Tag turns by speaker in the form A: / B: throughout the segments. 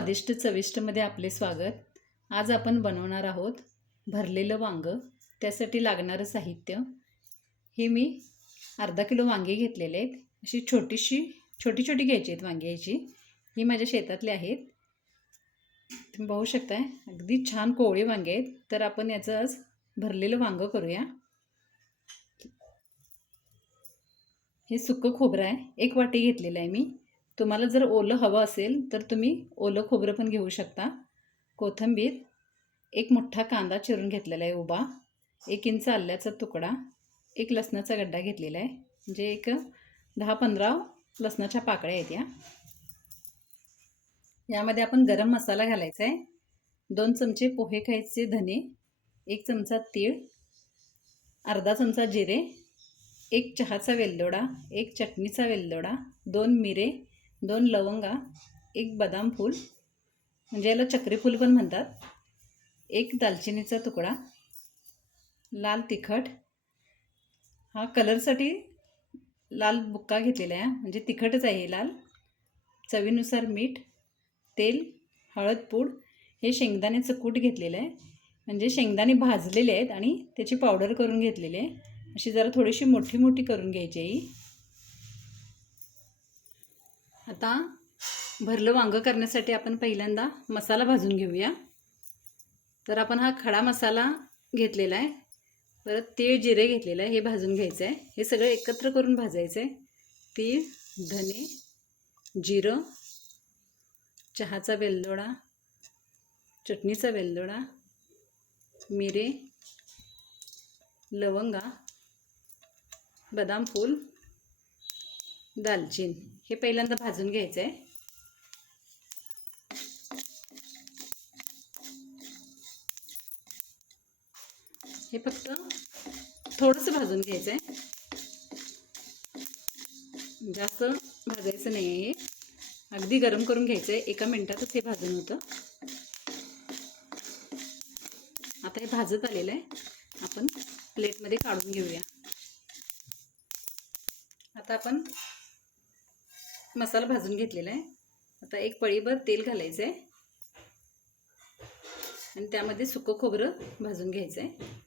A: स्वादिष्ट चविष्टमध्ये आपले स्वागत. आज आपण बनवणार आहोत भरलेलं वांगं. त्यासाठी लागणारं साहित्य. हे मी अर्धा किलो वांगे घेतलेले आहेत. अशी छोटीशी छोटी छोटी घ्यायची आहेत वांग्याची ही माझ्या शेतातली आहेत. तुम्ही पाहू शकताय अगदी छान कोवळे वांगे आहेत. तर आपण याचं आज भरलेलं वांगं करूया. हे सुकं खोबरं आहे. एक वाटी घेतलेलं आहे मी. तुम्हाला जर ओलं हवं असेल तर तुम्ही ओलं खोबरं पण घेऊ शकता. कोथिंबीर एक मोठा कांदा चिरून घेतलेला आहे उभा एक इंच आल्याचा तुकडा एक लसणाचा गड्डा घेतलेला आहे. म्हणजे एक दहा पंधरा लसणाच्या पाकळ्या आहेत या. यामध्ये आपण गरम मसाला घालायचा आहे. दोन चमचे पोहे खायचे धने एक चमचा तीळ अर्धा चमचा जिरे एक चहाचा वेलदोडा एक चटणीचा वेलदोडा दोन मिरे दोन लवंगा एक बदाम फूल म्हणजे याला चक्रीफूल पण म्हणतात. एक दालचिनीचा तुकडा लाल तिखट. हा कलरसाठी लाल बुक्का घेतलेला आहे. म्हणजे तिखटच आहे लाल. चवीनुसार मीठ तेल हळद पूड हे शेंगदाण्याचं कूट घेतलेलं आहे. म्हणजे शेंगदाणे भाजलेले आहेत आणि त्याची पावडर करून घेतलेली आहे. अशी जरा थोडीशी मोठी मोठी करून घ्यायची आहे आता भरलं वांगं करण्यासाठी आपण पहिल्यांदा मसाला भाजून घेऊया. तर आपण हा खडा मसाला घेतलेला आहे. परत तीळ जिरे घेतलेलं आहे हे भाजून घ्यायचं आहे. हे सगळं एकत्र करून भाजायचं आहे तीळ धने जिरं चहाचा वेलदोडा चटणीचा वेलदोडा मिरे लवंगा बदाम फूल दालचीन. हे पहिल्यांदा भाजून घ्यायचं आहे हे फक्त थोडंसं भाजून घ्यायचं आहे जास्त भाजायचं नाही आहे हे अगदी गरम करून घ्यायचं आहे एका मिनटातच हे भाजून होतं. आता हे भाजत आलेलं आहे. आपण प्लेटमध्ये काढून घेऊया. आता आपण मसाला भाजून घेतलेला आहे. आता एक पळीभर तेल घालायचं आहे. आणि त्यामध्ये सुकं खोबरं भाजून घ्यायचं आहे.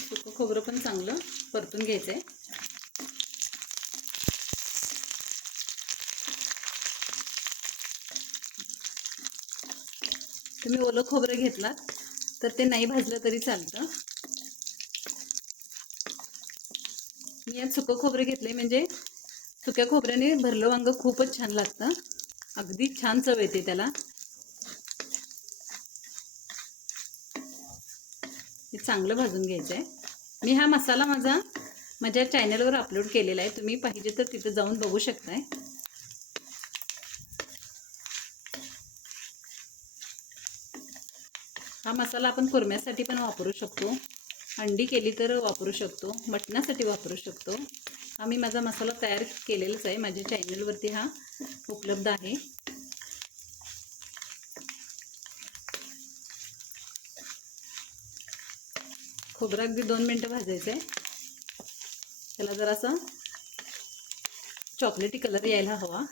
A: सुकं खोबरं पण चांगलं परतून घ्यायचं आहे. तुम्ही ओलं खोबरं घेतलात तर ते नाही भाजलं तरी चालतं. मी यात सुकं खोबरं घेतले म्हणजे सुक्या खोबऱ्याने भरलं वांगं खूपच छान लागतं. अगदी छान चव येते त्याला. हे चांगलं भाजून घ्यायचं आहे मी हा मसाला माझा माझ्या चॅनलवर अपलोड केलेला आहे. तुम्ही पाहिजे तर तिथं जाऊन बघू शकताय. हा मसाला आपण कुरम्यासाठी पण वापरू शकतो. अंडी केली तर वापरू शकतो. मटणासाठी वापरू शकतो. हा मी माझा मसाला तयार केलेलाच आहे. माझ्या चॅनलवरती हा उपलब्ध आहे. खोबरं अगदी दोन मिनटं भाजायचं आहे त्याला जरासा चॉकलेटी कलर यायला हवा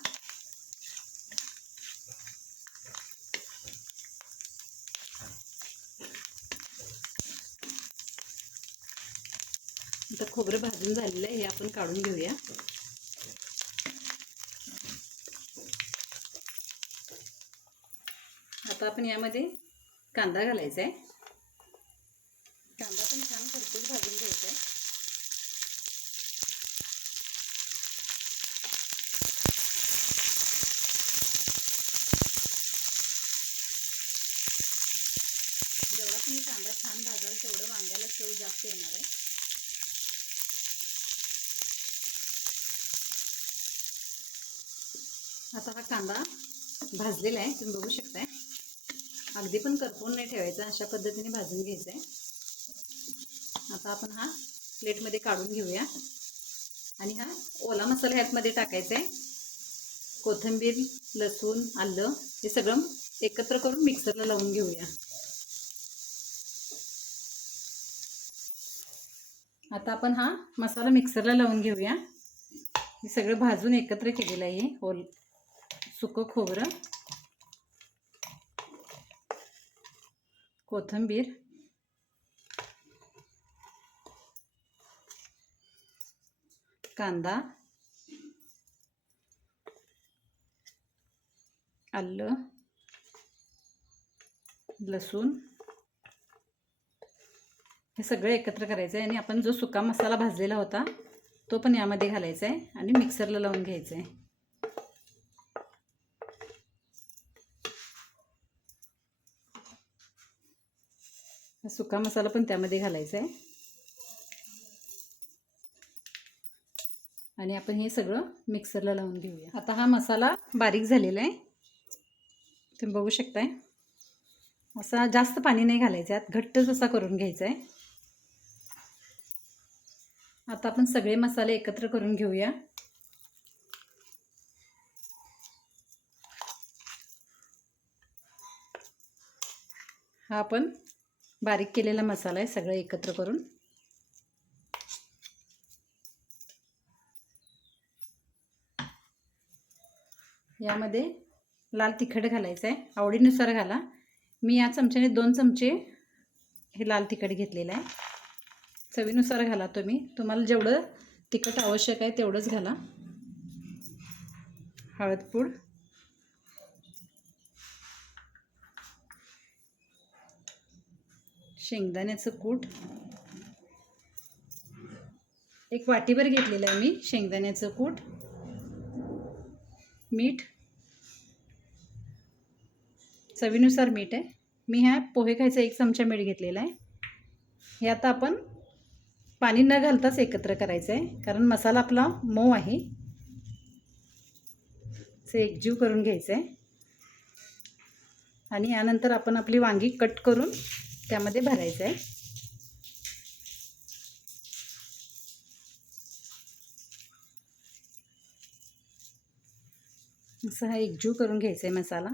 A: आता खोबरं भाजून झालेलं आहे हे आपण काढून घेऊया. आता आपण यामध्ये कांदा घालायचा आहे. कांदा पण छान खरपूस भाजून घ्यायचा आहे. जेवढा तुम्ही कांदा छान भाजाल तेवढं वांग्याला चव जास्त येणार आहे. आता हा कांदा भाजलेला आहे तुम्ही बघू शकताय. अगदी पण करपून नाही ठेवायचा अशा पद्धतीने भाजून घ्यायचं आहे आता आपण हा प्लेटमध्ये काढून घेऊया. आणि हा ओला मसाला ह्यातमध्ये टाकायचा आहे कोथिंबीर लसूण आलं हे सगळं एकत्र करून मिक्सरला लावून घेऊया. आता आपण हा मसाला मिक्सरला लावून घेऊया. हे सगळं भाजून एकत्र केलेलं आहे होल सुकं खोबरं कोथिंबीर कांदा आलं लसूण हे सगळं एकत्र करायचं आहे आणि आपण जो सुका मसाला भाजलेला होता तो पण यामध्ये घालायचा आहे आणि मिक्सरला लावून घ्यायचा आहे सुका मसाला पण त्यामध्ये घालायचा आहे आणि आपण हे सगळं मिक्सरला लावून घेऊया. आता हा मसाला बारीक झालेला आहे तुम्ही बघू शकताय. असा जास्त पाणी नाही घालायचं. यात घट्टच असा करून घ्यायचा आहे आता आपण सगळे मसाले एकत्र करून घेऊया. हा आपण बारीक केलेला मसाला आहे सगळं एकत्र करून. यामध्ये लाल तिखट घालायचं आहे आवडीनुसार घाला. मी या चमच्याने दोन चमचे हे लाल तिखट घेतलेलं आहे. चवीनुसार घाला तुम्ही. तुम्हाला जेवढं तिखट आवश्यक आहे तेवढंच घाला. हळदपूड शेंगदाण्याचं कूट. एक वाटीभर घेतलेलं आहे मी शेंगदाण्याचं कूट. मीठ. चवीनुसार मीठ आहे. मी ह्या पोहे खायचा एक चमचा मीठ घेतलेला आहे. हे आता आपण पाणी न घालताच एकत्र करायचं आहे कारण मसाला आपला मऊ आहे. से एकजीव करून घ्यायचं आहे. आणि यानंतर आपण आपली वांगी कट करून त्यामध्ये भरायचं आहे. असं हा एकजीव करून घ्यायचा आहे मसाला.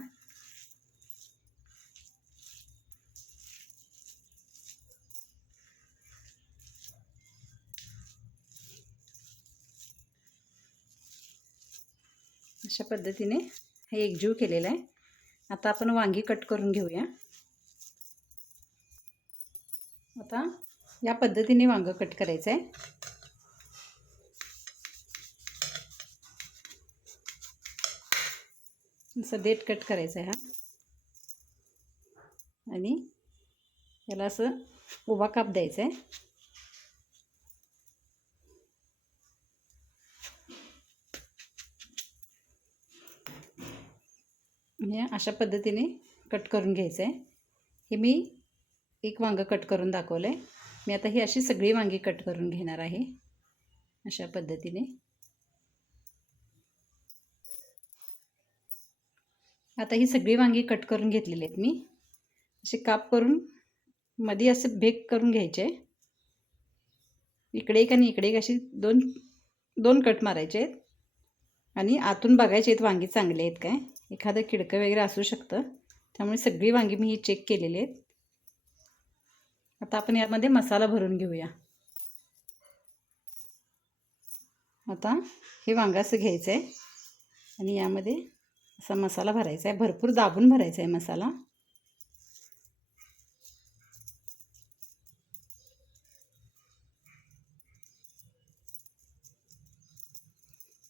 A: अशा पद्धतीने हे एकजीव केलेलं आहे. आता आपण वांगी कट करून घेऊया. आता या पद्धतीने वांगं कट करायचं आहे असं देठ कट करायचं आहे हा. आणि याला असं उभा काप द्यायचा आहे अशा पद्धतीने कट करून घ्यायचं आहे हे मी एक वांगं कट करून दाखवलं आहे मी आता ही अशी सगळी वांगी कट करून घेणार आहे. अशा पद्धतीने. आता ही सगळी वांगी कट करून घेतलेली आहेत मी. असे काप करून मध्ये असे भेक करून घ्यायचे. इकडे एक आणि इकडे एक अशी दोन दोन कट मारायचे आहेत. आणि आतून बघायचे आहेत वांगी चांगले आहेत काय. एखादं किडकं वगैरे असू शकतं. त्यामुळे सगळी वांगी मी ही चेक केलेली आहेत. आता आपण यामध्ये मसाला भरून घेऊया. आता हे वांगं असं घ्यायचं आहे आणि यामध्ये असा मसाला भरायचा आहे भरपूर दाबून भरायचा आहे मसाला.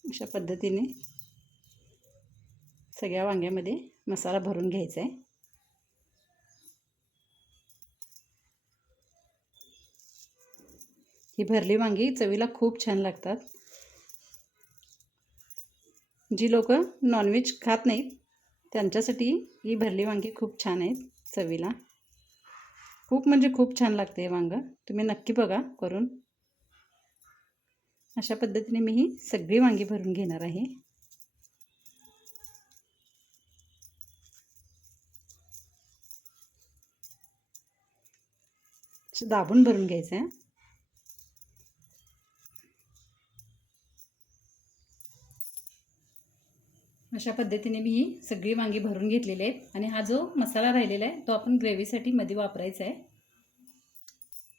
A: अशा पद्धतीने सगळ्या वांग्यामध्ये मसाला भरून घ्यायचा आहे ही भरली वांगी चवीला खूप छान लागतात. जी लोक नॉनव्हेज खात नाहीत त्यांच्यासाठी ही भरली वांगी खूप छान आहेत चवीला. खूप म्हणजे खूप छान लागते हे वांगं. तुम्ही नक्की बघा करून. अशा पद्धतीने मी ही सगळी वांगी भरून घेणार आहे. दाबून भरून घ्यायचं आहे अशा पद्धतीने मी ही सगळी वांगी भरून घेतलेली आहेत आणि हा जो मसाला राहिलेला आहे तो आपण ग्रेव्हीसाठी मध्ये वापरायचा आहे.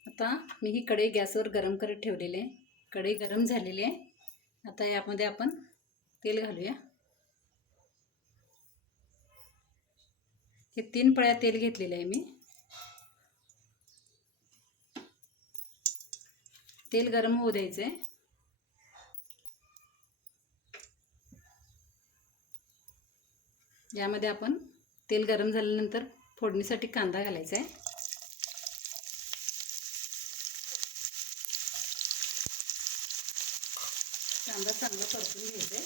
A: आता मी ही कढई गॅसवर गरम करत ठेवलेली आहे. कढई गरम झालेली आहे. आता यामध्ये आपण तेल घालूया. हे तीन पळ्या तेल घेतलेलं आहे मी. तेल गरम होऊ द्यायचं आहे यामध्ये आपण तेल गरम झाल्यानंतर फोडणीसाठी कांदा घालायचा आहे. कांदा चांगला परतून घ्यायचा आहे.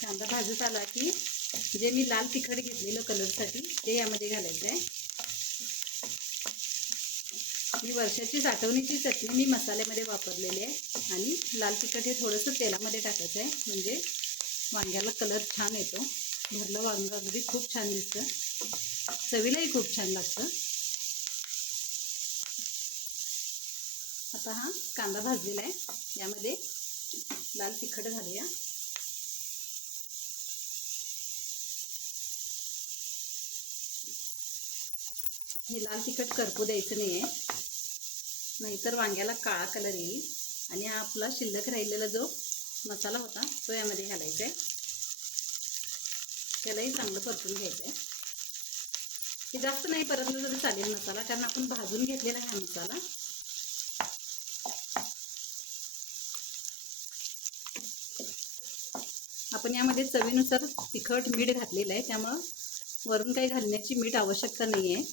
A: कांदा भाजत आला की जे मी लाल तिखट घेतलेलं कलरसाठी ते यामध्ये घालायचं आहे. ही वर्षाची साठवणीची चटणी मी मसाल्यामध्ये वापरलेली आहे आणि लाल तिखट हे थोडंसं तेलामध्ये टाकायचं आहे. म्हणजे वांग्याला कलर छान येतो. भरलं वांग अगदी खूप छान दिसतं. चवीलाही खूप छान लागतं. आता हा कांदा भाजलेला आहे. यामध्ये लाल तिखट घालूया. हे लाल तिखट करपू द्यायचं नाही आहे नाहीतर वांग्याला काळा कलर येईल. आणि हा आपला शिल्लक राहिलेला जो मसाला होता तो यामध्ये घालायचा आहे त्यालाही चांगलं परतून घ्यायचं आहे हे जास्त नाही परतलं तरी चालेल मसाला कारण आपण भाजून घेतलेला हा मसाला. आपण यामध्ये चवीनुसार तिखट मीठ घातलेलं आहे. त्यामुळं वरून काही घालण्याची मीठ आवश्यकता नाही आहे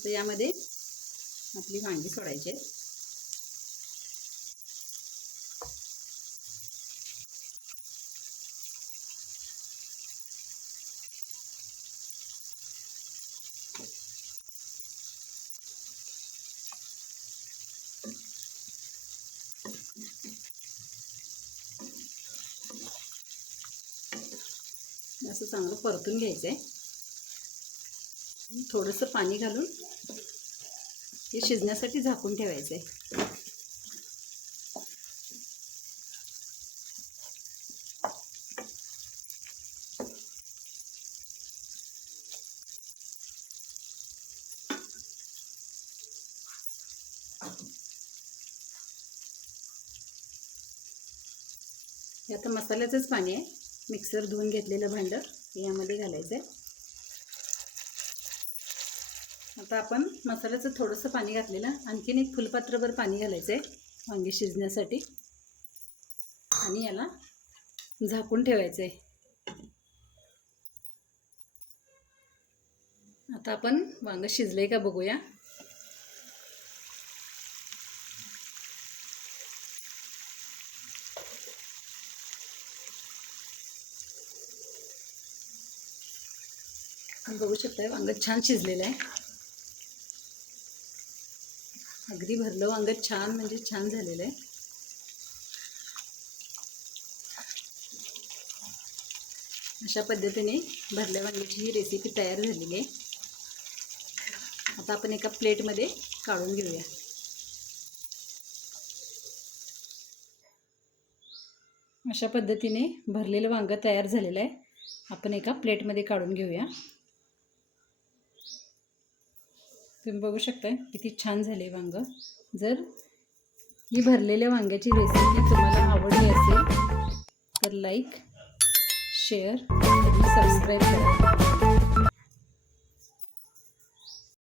A: आता यामध्ये आपली वांगी सोडायची आहेत असं चांगलं परतून घ्यायचं आहे थोडंसं पाणी घालून हे शिजण्यासाठी झाकून ठेवायचं आहे आता मसाल्याचंच पाणी आहे. मिक्सर धुवून घेतलेलं भांडं यामध्ये घालायचं आहे आता आपण मसाल्याचं थोडंसं पाणी घातलेलं. आणखीन एक फुलपात्रभर पाणी घालायचं आहे वांगी शिजण्यासाठी. आणि याला झाकून ठेवायचं आहे आता आपण वांग शिजलंय का बघूया. बघू शकताय वांग छान शिजलेलं आहे. अगदी भरलं वांग छान म्हणजे छान झालेलं आहे. अशा पद्धतीने भरल्या वांग्याची ही रेसिपी तयार झालेली आहे. आता आपण एका प्लेटमध्ये काढून घेऊया. अशा पद्धतीने भरलेलं वांगं तयार झालेलं आहे. आपण एका प्लेटमध्ये काढून घेऊया. तुम्ही बघू शकता किती छान झाले वांग. जर ही भरलेल्या वांग्याची रेसिपी तुम्हाला आवडली असेल तर लाईक शेअर आणि सबस्क्राईब करा.